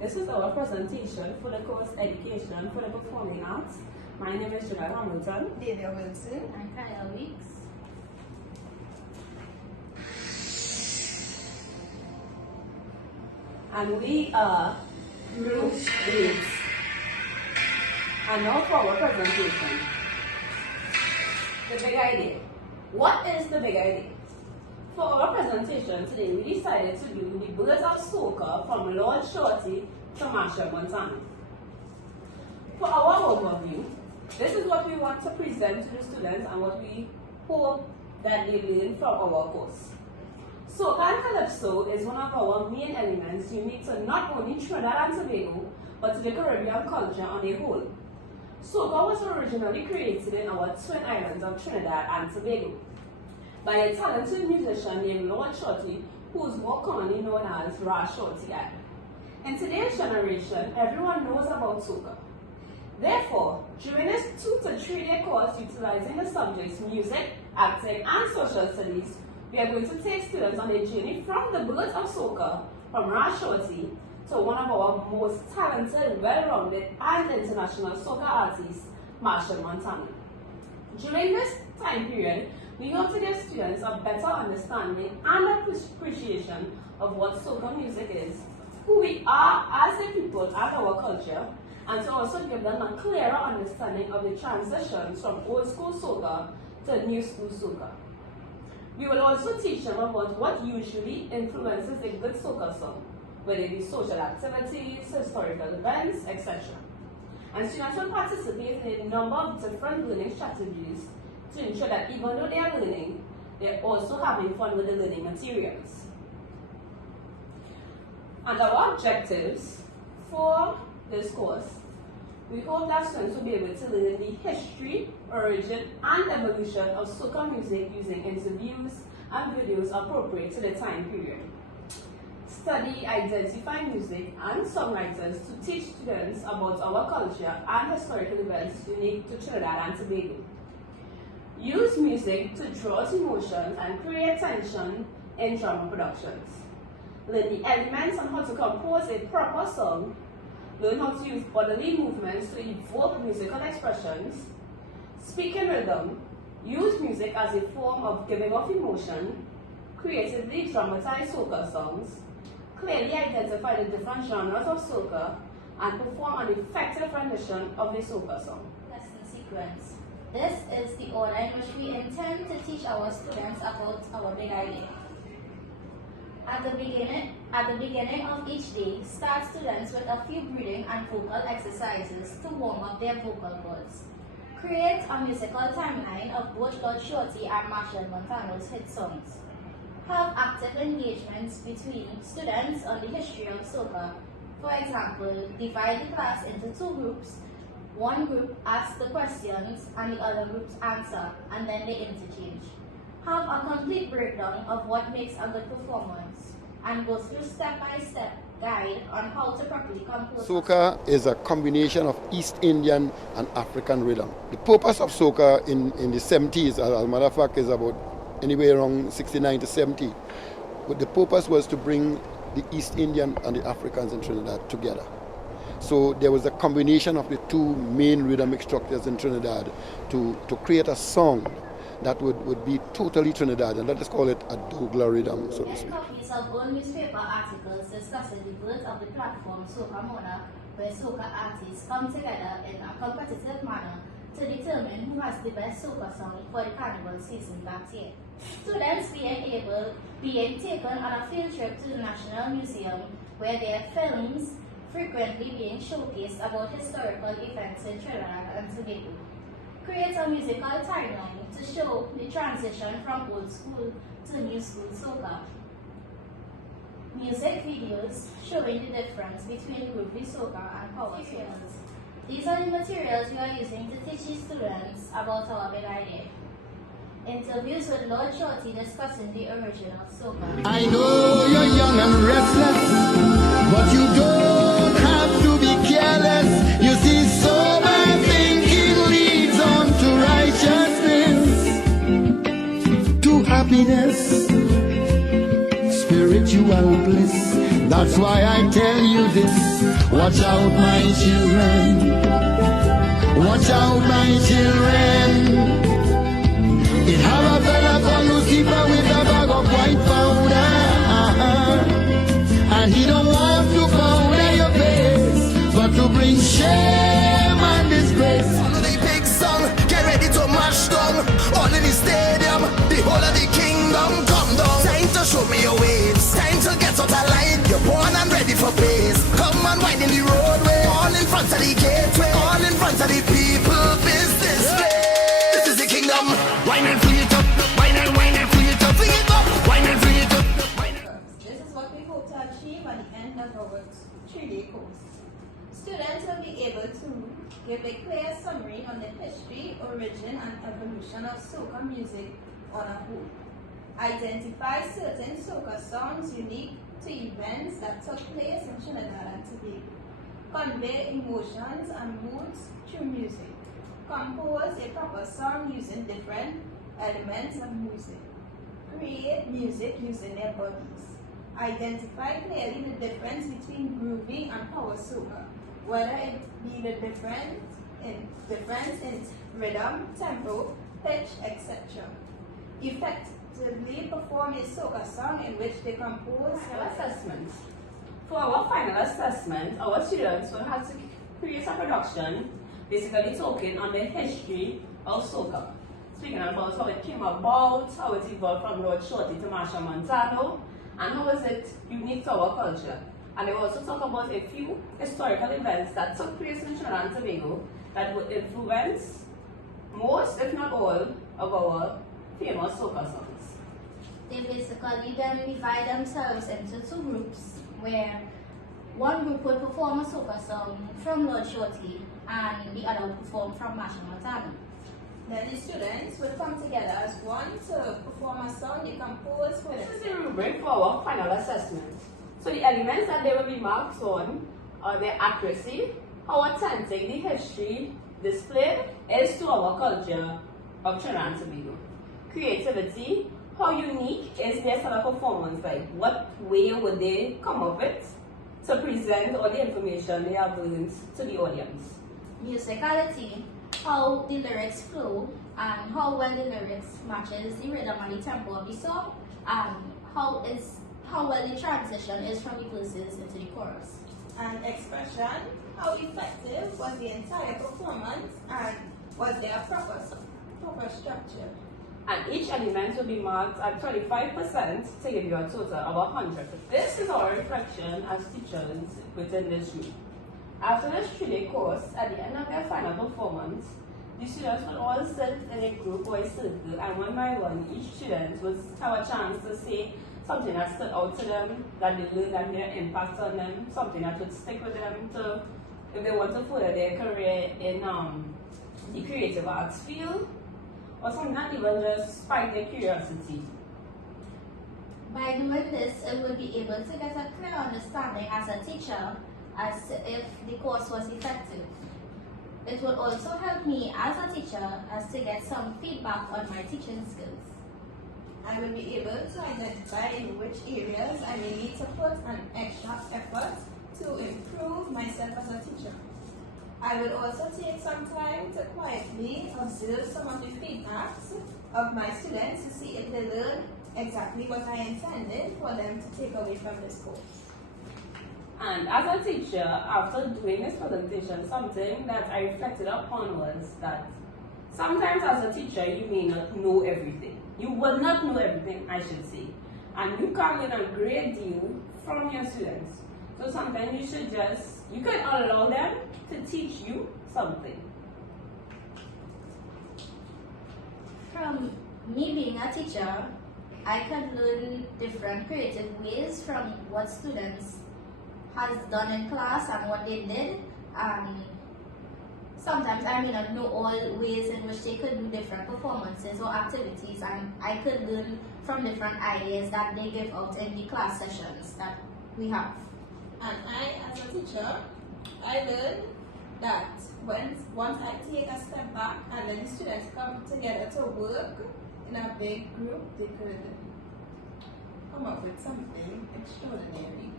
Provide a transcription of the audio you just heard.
This is our presentation for the course Education for the Performing Arts. My name is Janelle Hamilton. Delia Wilson. And Kyle Weeks. And we are Group 8. And now for our presentation. The big idea. What is the big idea? For our presentation today, we decided to do the Birds of Soca from Lord Shorty to Machel Montano. For our overview, this is what we want to present to the students and what we hope that they learn from our course. Soca and Calypso is one of our main elements unique to not only Trinidad and Tobago, but to the Caribbean culture on a whole. Soca was originally created in our twin islands of Trinidad and Tobago by a talented musician named Lord Shorty, who is more commonly known as Ra Shorty. In today's generation, everyone knows about soca. Therefore, during this 2 to 3 day course utilizing the subjects music, acting, and social studies, we are going to take students on a journey from the birth of soca, from Ra Shorty, to one of our most talented, well-rounded, and international soca artists, Machel Montano. During this time period, we hope to give students a better understanding and appreciation of what soca music is, who we are as a people and our culture, and to also give them a clearer understanding of the transitions from old school soca to new school soca. We will also teach them about what usually influences a good soca song, whether it be social activities, historical events, etc. And students will participate in a number of different learning strategies to ensure that even though they are learning, they're also having fun with the learning materials. And our objectives for this course, we hope that students will be able to learn the history, origin, and evolution of soca music using interviews and videos appropriate to the time period. Study, identify music and songwriters to teach students about our culture and historical events unique to Trinidad and Tobago. Use music to draw emotions and create tension in drama productions. Learn the elements on how to compose a proper song. Learn how to use bodily movements to evoke musical expressions. Speak in rhythm. Use music as a form of giving off emotion. Creatively dramatize soca songs. Clearly identify the different genres of soca and perform an effective rendition of the soca song. Lesson sequence. This is the order in which we intend to teach our students about our big idea. At the beginning of each day, start students with a few breathing and vocal exercises to warm up their vocal cords. Create a musical timeline of both Lord Shorty and Machel Montano's hit songs. Have active engagements between students on the history of soca. For example, divide the class into 2 groups. One group asks the questions and the other groups answer, and then they interchange. Have a complete breakdown of what makes a good performance, and go through step-by-step guide on how to properly compose. Soca is a combination of East Indian and African rhythm. The purpose of soca in the 70s, as a matter of fact, is about anywhere around 69 to 70. But the purpose was to bring the East Indian and the Africans in Trinidad together. So there was a combination of the 2 main rhythmic structures in Trinidad to create a song that would be totally Trinidad, and let us call it a Dougla rhythm, so to speak. Copies of old newspaper articles discussing the birth of the platform Soca Monarch, where soca artists come together in a competitive manner to determine who has the best soca song for the carnival season that year. Students being taken on a field trip to the National Museum, where their films frequently being showcased about historical events in Trinidad and Tobago. Create a musical timeline to show the transition from old school to new school soca. Music videos showing the difference between groovy soca and power soca. These are the materials we are using to teach the students about our big idea. Interviews with Lord Shorty discussing the origin of soca. I know you're young and restless, but you don't have to be careless. You see, sober thinking leads on to righteousness, to happiness, spiritual bliss. That's why I tell you this. Watch out, my children. Watch out, my children. It have a fella called Lucifer with a bag of white powder. And he don't want to powder your face, but to bring shame and disgrace. Follow the big song, get ready to mash down. All in the stadium, the whole of the kingdom come down. Time to show me your ways, time to get out of line. You're born and ready for pace. Come and wind in the roadway, all in front of the gateway, all in front of the people business place. This is the kingdom. Wine and free it up, wine and free it up, free it up, wine and free it up. This is what we hope to achieve at the end of our 3-day course. Students will be able to give a clear summary on the history, origin, and evolution of soca music on a whole. Identify certain soca songs unique to events that took place in Trinidad and Tobago. Convey emotions and moods through music. Compose a proper song using different elements of music. Create music using their bodies. Identify clearly the difference between groovy and power soca, whether it be the difference in rhythm, tempo, pitch, etc. Effectively perform a soca song in which they compose Final assessment. For our final assessment, our students will have to create a production basically talking on the history of soca. Speaking about how it came about, how it evolved from Lord Shorty to Marsha Montano, and how is it unique to our culture. And they will also talk about a few historical events that took place in Trinidad and Tobago that would influence most, if not all, of our famous soca songs. They basically then divide themselves into 2 groups, where one group would perform a soca song from Lord Shorty and the other would perform from Marsha Montano. Then the students will come together as one to perform a song they compose for This is themselves. the rubric for our final assessment. So the elements that they will be marked on are their accuracy, how authentic the history displayed is to our culture of Trinidad and Tobago. Creativity, how unique is their style of performance, like what way would they come up with to present all the information they have learned to the audience. Musicality, how the lyrics flow and how well the lyrics matches the rhythm and the tempo of the song, and how well the transition is from the verses into the chorus. And expression, how effective was the entire performance and was there a proper structure. And each element will be marked at 25% to give you a total of 100. This is our reflection as teachers within this group. After this 3-day course, at the end of their final performance, the students will all sit in a group or a circle, and one by one, each student will have a chance to say something that stood out to them, that they learned and their impact on them, something that would stick with them to, if they want to further their career in the creative arts field, or something that even just spike their curiosity. By doing this, it will be able to get a clear understanding as a teacher as to if the course was effective. It will also help me as a teacher as to get some feedback on my teaching skills. I will be able to identify in which areas I may need to put an extra effort to improve myself as a teacher. I will also take some time to quietly observe some of the feedbacks of my students to see if they learn exactly what I intended for them to take away from this course. And as a teacher, after doing this presentation, something that I reflected upon was that sometimes as a teacher, you may not know everything. You will not know everything, I should say. And you can learn a great deal from your students. So sometimes you can allow them to teach you something. From me being a teacher, I can learn different creative ways from what students has done in class and what they did. Sometimes I may not know all ways in which they could do different performances or activities, and I could learn from different ideas that they give out in the class sessions that we have. And I, as a teacher, I learned that once I take a step back and then the students come together to work in a big group, they could come up with something extraordinary.